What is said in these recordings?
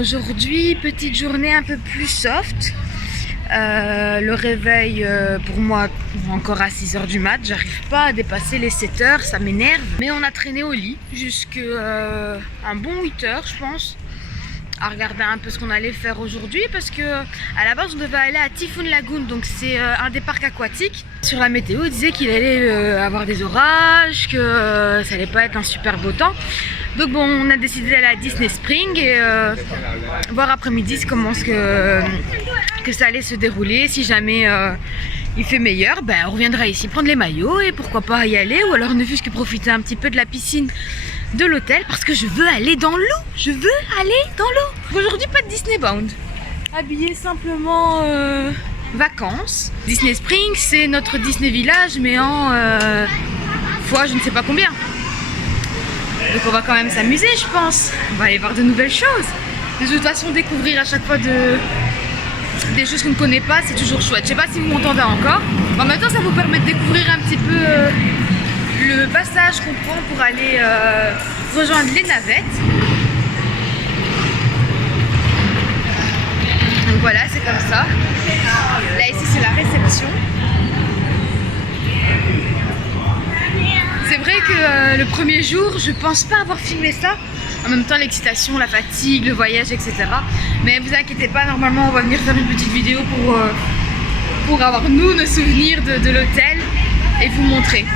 Aujourd'hui, petite journée un peu plus soft. Le réveil pour moi encore à 6 h du mat, j'arrive pas à dépasser les 7 h, ça m'énerve. Mais on a traîné au lit jusqu'à un bon 8 h je pense, à regarder un peu ce qu'on allait faire aujourd'hui, parce que à la base on devait aller à Typhoon Lagoon, donc c'est un des parcs aquatiques. Sur la météo, il disait qu'il allait avoir des orages, que ça allait pas être un super beau temps. Donc bon, on a décidé d'aller à Disney Spring et voir après-midi comment que ça allait se dérouler. Si jamais il fait meilleur, ben, on reviendra ici prendre les maillots et pourquoi pas y aller, ou alors ne fût-ce que profiter un petit peu de la piscine de l'hôtel, parce que je veux aller dans l'eau. Je veux aller dans l'eau. Aujourd'hui, pas de Disney Bound. Habillé simplement vacances. Disney Spring, c'est notre Disney Village, mais en fois je ne sais pas combien. Donc on va quand même s'amuser, je pense. On va aller voir de nouvelles choses. De toute façon, découvrir à chaque fois des choses qu'on ne connaît pas, c'est toujours chouette. Je sais pas si vous m'entendez encore. En même temps, ça vous permet de découvrir un petit peu le passage qu'on prend pour aller rejoindre les navettes. Donc voilà, c'est comme ça. Là, ici, c'est la réception. C'est vrai que le premier jour, je pense pas avoir filmé ça. En même temps, l'excitation, la fatigue, le voyage, etc. Mais vous inquiétez pas, normalement, on va venir faire une petite vidéo pour avoir nous nos souvenirs de l'hôtel et vous montrer.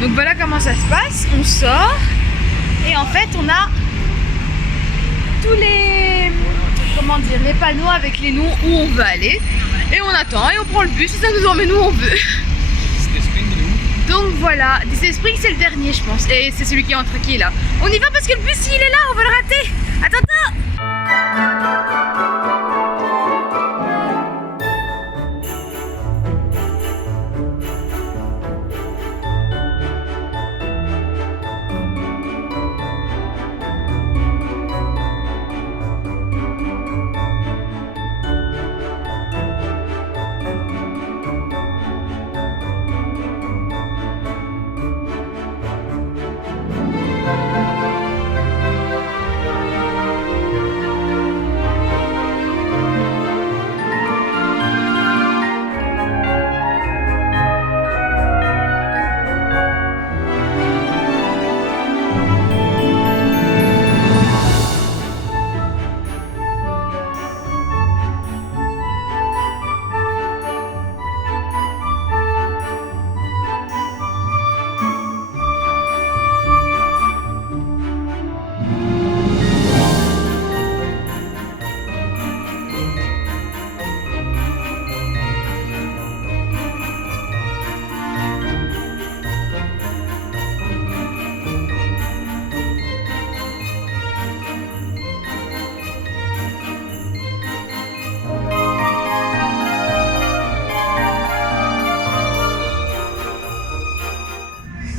Donc voilà comment ça se passe. On sort et en fait, on a tous les panneaux avec les noms où on veut aller. Et on attend et on prend le bus et ça nous emmène où on veut. Donc voilà, Disney Spring c'est le dernier je pense, et c'est celui qui est là. On y va parce que le bus il est là, on va le rater. Attends.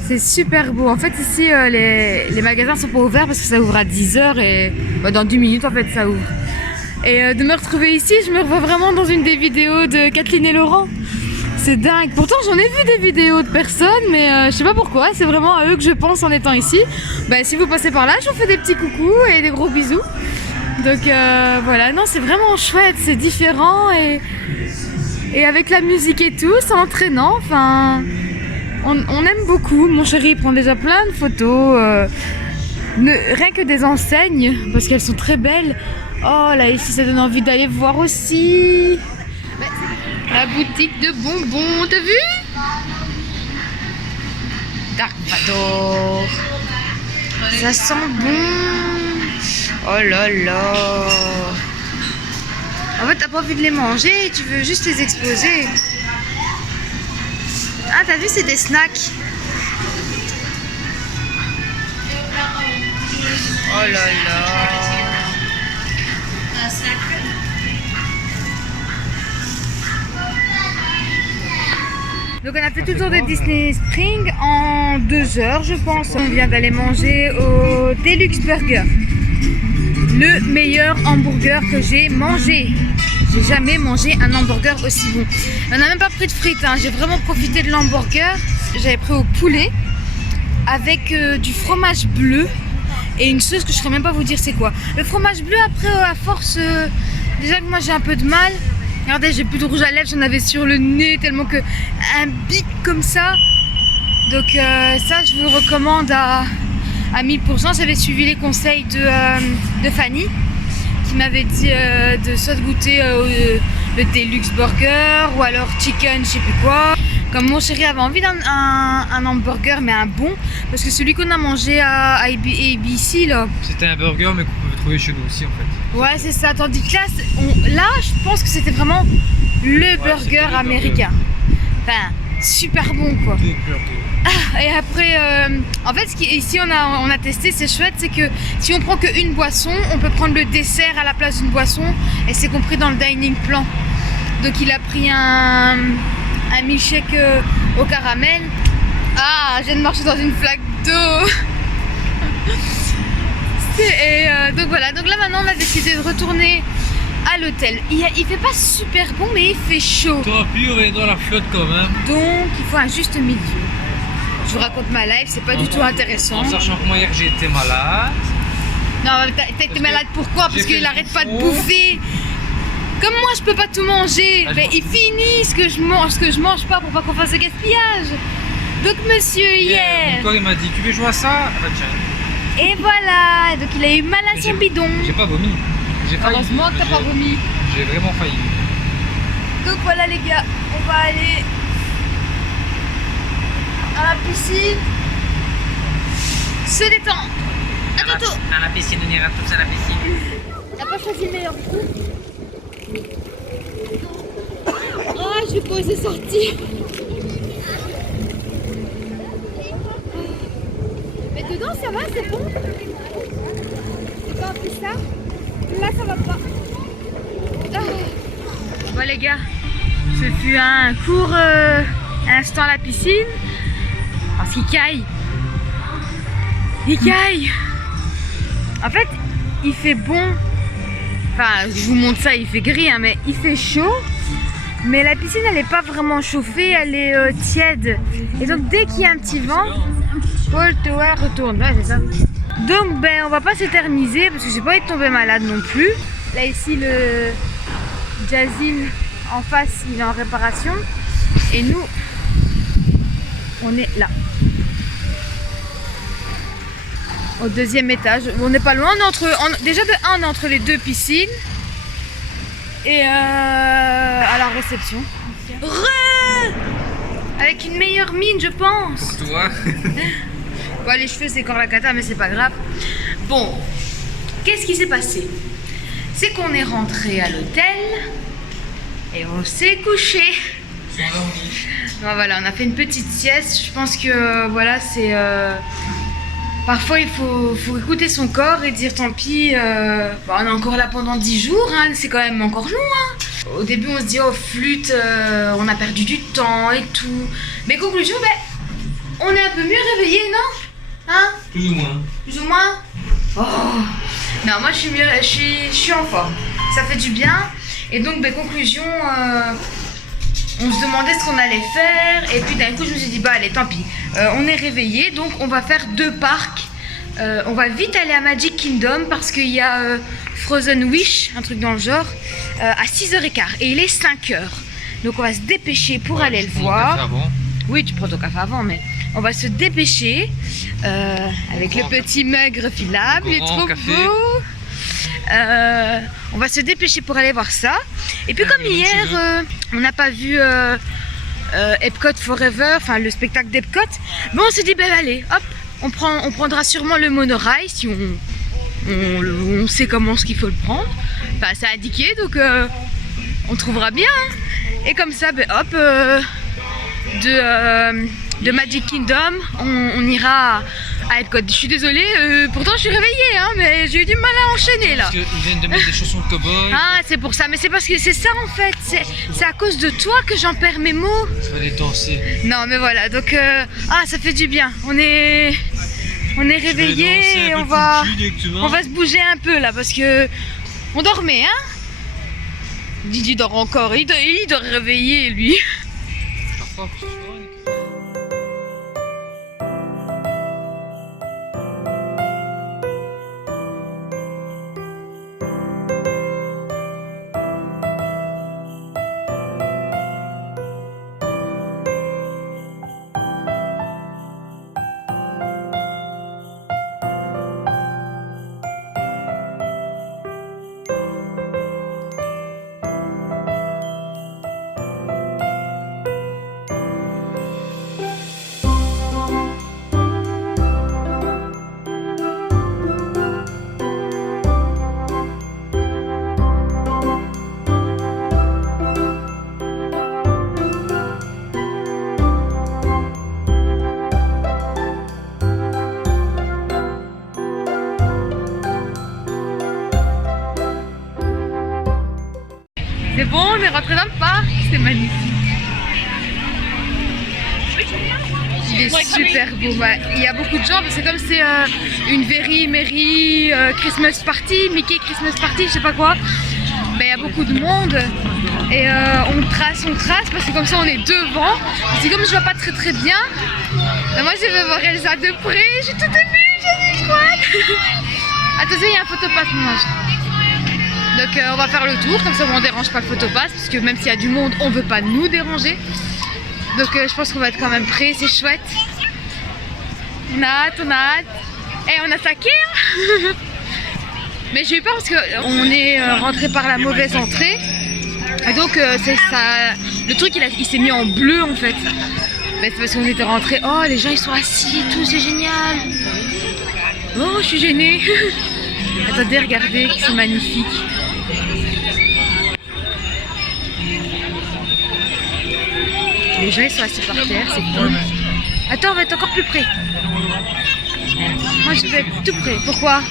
C'est super beau. En fait ici les magasins sont pas ouverts parce que ça ouvre à 10 h et dans 10 minutes en fait ça ouvre. Et de me retrouver ici, je me revois vraiment dans une des vidéos de Kathleen et Laurent. C'est dingue. Pourtant j'en ai vu des vidéos de personnes, mais je sais pas pourquoi, c'est vraiment à eux que je pense en étant ici. Bah, si vous passez par là, je vous fais des petits coucous et des gros bisous. Donc voilà, non c'est vraiment chouette, c'est différent et avec la musique et tout, c'est entraînant, enfin... On aime beaucoup. Mon chéri prend déjà plein de photos, rien que des enseignes parce qu'elles sont très belles. Oh là ici ça donne envie d'aller voir aussi la boutique de bonbons, t'as vu? Dark Vador, ça sent bon. Oh là là. En fait t'as pas envie de les manger, tu veux juste les exposer. Ah, t'as vu, c'est des snacks. Oh là là. Donc on a fait tout le tour de Disney Spring en 2 heures, je pense. On vient d'aller manger au Deluxe Burger. Le meilleur hamburger que j'ai mangé. J'ai jamais mangé un hamburger aussi bon. On n'a même pas pris de frites, hein. J'ai vraiment profité de l'hamburger. J'avais pris au poulet avec du fromage bleu et une sauce que je ne saurais même pas vous dire c'est quoi. Le fromage bleu après à force, déjà que moi j'ai un peu de mal. Regardez, j'ai plus de rouge à lèvres, j'en avais sur le nez tellement que un bic comme ça. Donc ça je vous recommande à 1000%. J'avais suivi les conseils de Fanny qui m'avait dit de soit goûter le Deluxe Burger ou alors chicken, je sais plus quoi. Comme mon chéri avait envie d'un hamburger mais un bon, parce que celui qu'on a mangé à ABC là. C'était un burger mais qu'on pouvait trouver chez nous aussi en fait. Ouais c'est ça, tandis que là je pense que c'était vraiment le burger américain. Enfin super bon quoi. Et après, en fait, ici on a testé, c'est chouette, c'est que si on prend qu'une boisson, on peut prendre le dessert à la place d'une boisson, et c'est compris dans le dining plan. Donc il a pris un milkshake au caramel. Ah, je viens de marcher dans une flaque d'eau. Donc voilà, donc là maintenant on a décidé de retourner à l'hôtel. Il fait pas super bon, mais il fait chaud. T'aurais pu aller dans la flotte quand même. Donc il faut un juste milieu. Je vous raconte ma life, c'est pas du tout intéressant. En sachant que moi hier j'ai été malade. Non, t'as été malade pourquoi? Parce qu'il arrête pas de bouffer. Comme moi je peux pas tout manger, mais il finit ce que je mange pas pour pas qu'on fasse de gaspillage. Donc monsieur hier. Donc toi il m'a dit tu veux jouer à ça? Ah bah tiens. Et voilà, donc il a eu mal à son bidon. J'ai pas vomi. Heureusement que t'as pas vomi. J'ai vraiment failli. Donc voilà les gars, on va aller à la piscine, se détendre. À tantôt. À la piscine, on ira tous à la piscine. T'as pas choisi le meilleur coup? Oh, je vais pas oser sortir. Mais dedans ça va, c'est bon. C'est pas un peu ça. Là ça va pas. Bon les gars, ce fut un court instant à la piscine. Parce qu'il caille. Il caille. En fait, il fait bon. Enfin, je vous montre ça, il fait gris, hein, mais il fait chaud. Mais la piscine, elle n'est pas vraiment chauffée, elle est tiède. Et donc, dès qu'il y a un petit vent, Paul Tower retourne. Ouais, c'est ça. Donc, ben, on va pas s'éterniser parce que j'ai pas envie de tomber malade non plus. Là, ici, le Jazzin en face, il est en réparation. Et nous, on est là. Au deuxième étage. On n'est pas loin, déjà de 1 entre les deux piscines. Et à la réception. Avec une meilleure mine, je pense. Pour toi. Bon, les cheveux, c'est encore la cata, mais c'est pas grave. Bon, qu'est-ce qui s'est passé? C'est qu'on est rentré à l'hôtel et on s'est couché. Bon, voilà, on a fait une petite sieste. Je pense que voilà, c'est parfois il faut écouter son corps et dire tant pis. Bon, on est encore là pendant 10 jours, hein, c'est quand même encore long. Hein. Au début, on se dit oh flûte, on a perdu du temps et tout. Mais conclusion, ben, on est un peu mieux réveillé, non? Hein? Plus ou moins. Plus ou moins? Oh. Non, moi je suis mieux, je suis en forme. Ça fait du bien. Et donc, ben, conclusion, on se demandait ce qu'on allait faire. Et puis d'un coup, je me suis dit, bah allez, tant pis. On est réveillé, donc on va faire 2 parcs. On va vite aller à Magic Kingdom parce qu'il y a Frozen Wish, un truc dans le genre, à 6h15. Et il est 5h. Donc on va se dépêcher pour aller le voir. Oui, tu prends ton café avant, mais on va se dépêcher avec le petit mug refilable. Il est trop beau. On va se dépêcher pour aller voir ça. Et puis comme hier, on n'a pas vu Epcot Forever, enfin le spectacle d'Epcot, bon, on s'est dit, ben allez, hop, on prendra sûrement le monorail si on sait comment ce qu'il faut le prendre. Enfin, c'est indiqué, donc on trouvera bien. Hein. Et comme ça, ben hop, de Magic Kingdom, on ira à Epcot. Je suis désolée, pourtant je suis réveillée, hein, mais j'ai eu du mal à enchaîner là. Parce qu'ils viennent de mettre des chansons de cow-boy. Ah, c'est pour ça, mais c'est parce que c'est ça en fait, c'est à cause de toi que j'en perds mes mots. Il fallait danser. Non, mais voilà, donc ça fait du bien. On est réveillés et on va se bouger un peu là parce que on dormait, hein. Didi dort encore, il doit réveiller lui. magnifique. Il est super beau. Ouais. Il y a beaucoup de gens, c'est comme c'est une Very Merry Christmas Party, Mickey Christmas Party, je sais pas quoi. Ben, il y a beaucoup de monde et on trace parce que comme ça on est devant. C'est comme je vois pas très bien. Ben, moi je vais voir Elsa de près, je suis toute émue, je crois. Attention, il y a un photopass mon ange. Donc on va faire le tour, comme ça on dérange pas le photopass, parce que même s'il y a du monde, on veut pas nous déranger. Donc je pense qu'on va être quand même prêts, c'est chouette. On a hâte. Et on a saqué hein. Mais j'ai eu peur parce qu'on est rentré par la mauvaise entrée. Et donc c'est ça. Le truc il s'est mis en bleu en fait. Mais c'est parce qu'on était rentré. Oh les gens ils sont assis et tout, c'est génial. Oh je suis gênée. Attendez, regardez, c'est magnifique. Les gens ils sont assis par terre, c'est cool. Attends, on va être encore plus près. Moi je vais être tout près. Pourquoi?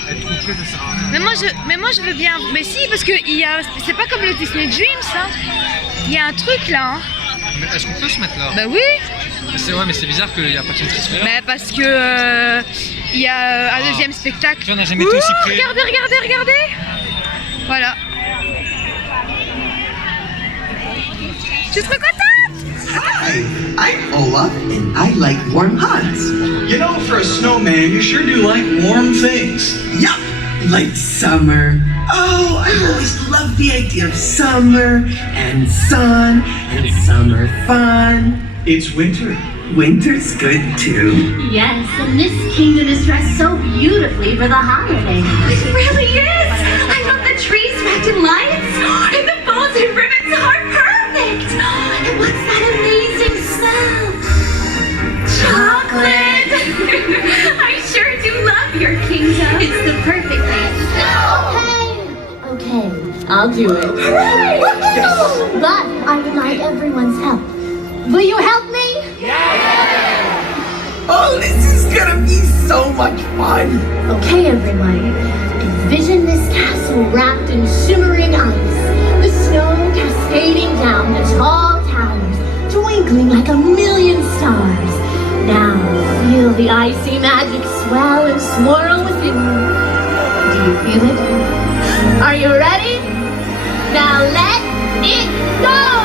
Mais moi je veux bien. Mais si, parce que c'est pas comme le Disney Dreams, hein. Il y a un truc là. Hein. Est-ce qu'on peut se mettre là? Bah oui. Ouais, mais c'est bizarre qu'il n'y a pas de qui soit là. Bah parce que il y a un deuxième spectacle. Tu vois, on n'a jamais été aussi près. Regardez. Voilà. Je suis trop contente. Hi, I'm Olaf, and I like warm hugs. You know, for a snowman, you sure do like warm things. Yup, like summer. Oh, I've always loved the idea of summer and sun and summer fun. It's winter. Winter's good too. Yes, and this kingdom is dressed so beautifully for the holidays. It really is! I love the trees wrapped in lights, and the bows and ribbons are perfect! And what's that amazing smell? Chocolate! I sure do love your kingdom. It's the perfect place. Okay, I'll do it. Hooray! But I would like everyone's help. Will you help me? Oh, this is gonna be so much fun. Okay, everyone. Envision this castle wrapped in shimmering ice, the snow cascading down the tall towers, twinkling like a million stars. Now, feel the icy magic swell and swirl within you. Do you feel it? Are you ready? Now let it go!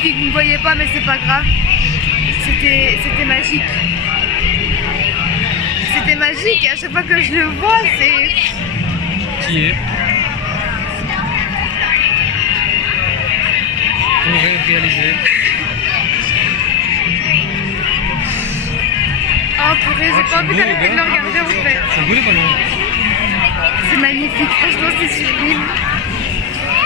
Vous ne voyez pas, mais c'est pas grave. C'était magique. C'était magique et à chaque fois que je le vois, skier. Ton rêve réalisé. Oh purée, j'ai pas envie d'arrêter de le regarder en fait. C'est beau les ballons. C'est magnifique, franchement c'est sublime.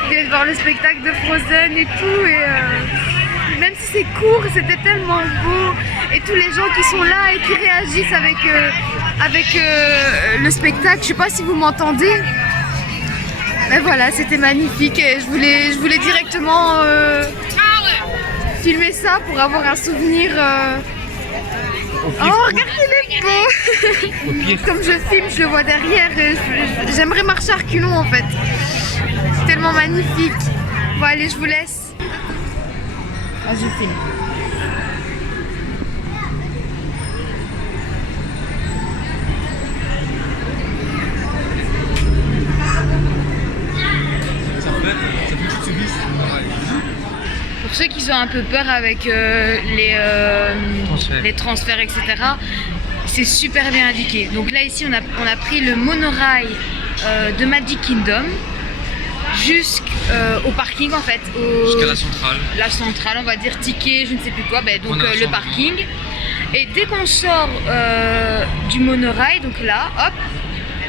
Je viens de voir le spectacle de Frozen et tout et même si c'est court, c'était tellement beau. Et tous les gens qui sont là et qui réagissent avec le spectacle, je sais pas si vous m'entendez. Mais voilà, c'était magnifique et je voulais directement filmer ça pour avoir un souvenir. Oh, regardez les beaux. Comme je filme, je le vois derrière. J'aimerais marcher à reculons en fait. C'est tellement magnifique. Bon allez, je vous laisse. Ah, je filme. Pour ceux qui ont un peu peur avec les transferts, etc., c'est super bien indiqué. Donc là, ici, on a pris le monorail de Magic Kingdom jusqu'au parking, en fait. Jusqu'à la centrale. La centrale, on va dire ticket, je ne sais plus quoi, donc le parking. Et dès qu'on sort du monorail, donc là, hop,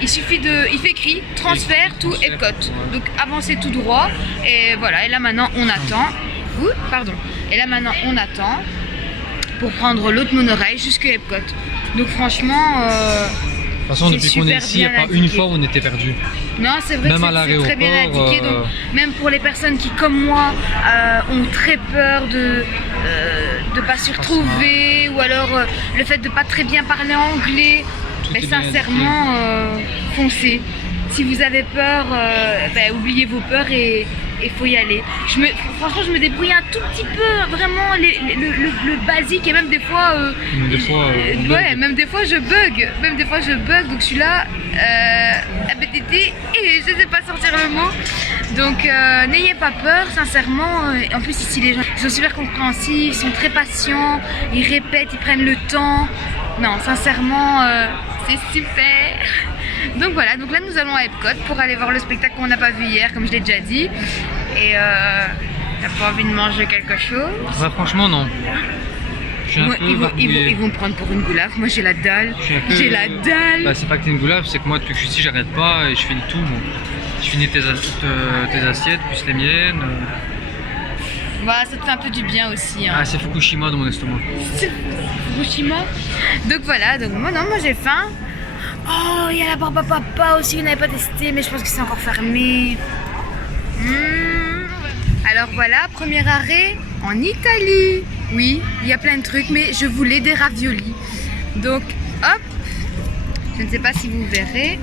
il suffit il fait écrit transfert to Epcot. Donc avancez tout droit et voilà. Et là maintenant on attend. Et là maintenant on attend pour prendre l'autre monorail jusqu'à Epcot. Donc franchement, de toute façon depuis qu'on est ici, il n'y a pas une fois où on était perdu. Non, c'est vrai, même que c'est très bien indiqué. Donc même pour les personnes qui comme moi ont très peur de pas s'y retrouver, ou alors le fait de pas très bien parler anglais, mais sincèrement foncez. Si vous avez peur, oubliez vos peurs et il faut y aller. Franchement, je me débrouille un tout petit peu, vraiment le basique, et même des fois, même des fois je bug. Donc je suis là, ABTT, et je sais pas sortir le mot. Donc n'ayez pas peur, sincèrement. En plus ici les gens ils sont super compréhensifs, ils sont très patients, ils répètent, ils prennent le temps. Non, sincèrement, c'est super. Donc voilà, donc là nous allons à Epcot pour aller voir le spectacle qu'on n'a pas vu hier, comme je l'ai déjà dit. Et t'as pas envie de manger quelque chose? Bah franchement non. Ils vont me prendre pour une goulave, moi j'ai la dalle. J'ai la dalle. Bah c'est pas que t'es une goulave, c'est que moi depuis que je suis ici j'arrête pas et je finis tout. Bon. Je finis tes assiettes, plus les miennes. Bah ça te fait un peu du bien aussi. Hein. Ah c'est Fukushima dans mon estomac. C'est Fukushima. Donc voilà, donc moi j'ai faim. Oh, il y a la barbe à papa aussi, on n'avait pas testé, mais je pense que c'est encore fermé. Alors voilà, premier arrêt en Italie. Oui, il y a plein de trucs, mais je voulais des raviolis. Donc, hop, je ne sais pas si vous verrez.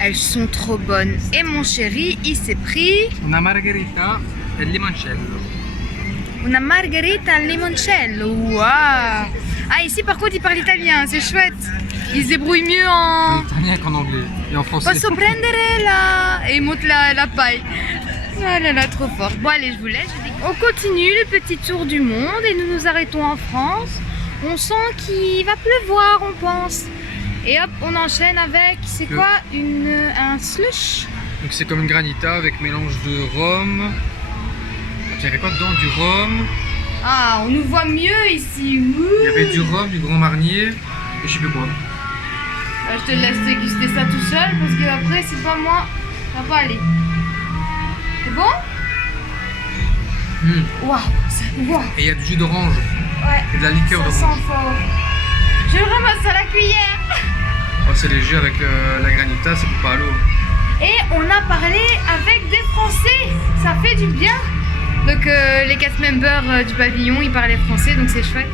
Elles sont trop bonnes. Et mon chéri, il s'est pris... Una margherita e limoncello. Una margherita al limoncello, waouh! Ah, ici par contre ils parlent italien, c'est chouette. Ils se débrouillent mieux en italien qu'en anglais et en français. Posso prendere la... Et ils montent la paille. Ah là là, trop fort. Bon allez, je vous laisse. On continue le petit tour du monde et nous nous arrêtons en France. On sent qu'il va pleuvoir, on pense. Et hop, on enchaîne avec, c'est quoi? Un slush. Donc c'est comme une granita avec mélange de rhum. Il y avait quoi dedans? Du rhum. Ah, on nous voit mieux ici. Ouh. Il y avait du rhum, du Grand Marnier et je sais plus quoi. Je te laisse déguster ça tout seul parce que après c'est pas moi, ça va pas aller. C'est bon? Waouh, wow. Et il y a du jus d'orange. Ouais. Et de la liqueur d'orange. Ça sent fort. Je le ramasse à la cuillère. Oh, c'est léger avec la granita, c'est pas à l'eau. Et on a parlé avec des Français, ça fait du bien. Donc les cast members du pavillon, ils parlaient français, donc c'est chouette.